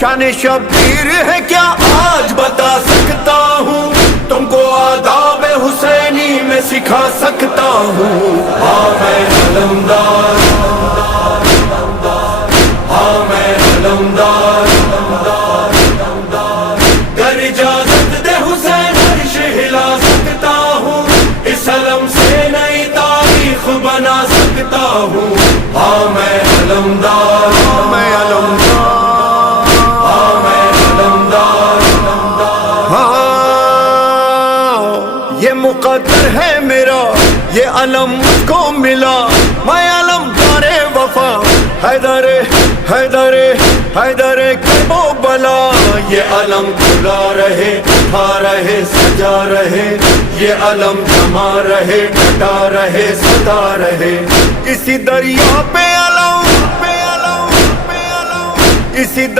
شان شبیر ہے کیا آج بتا سکتا ہوں، تم کو آداب حسینی میں سکھا سکتا ہوں۔ ہاں میں علمدار، ہاں میں علمدار، گر اجازت دے حسین عرش ہلا سکتا ہوں، اس علم سے نئی تاریخ بنا سکتا ہوں۔ ہاں میں علمدار، ہاں میں علمدار، ہاں میں علمدار، ہاں یہ مقدر ہے میرا، یہ علم مجھ کو ملا، میں علمدار وفا، حیدر حیدر حیدر کربو بلا۔ یہ علم کھلا رہے، اٹھا رہے، سجا رہے، یہ علم جما رہے، ڈٹا رہے، سدا رہے، اسی دریا پہ علم، اسی دریا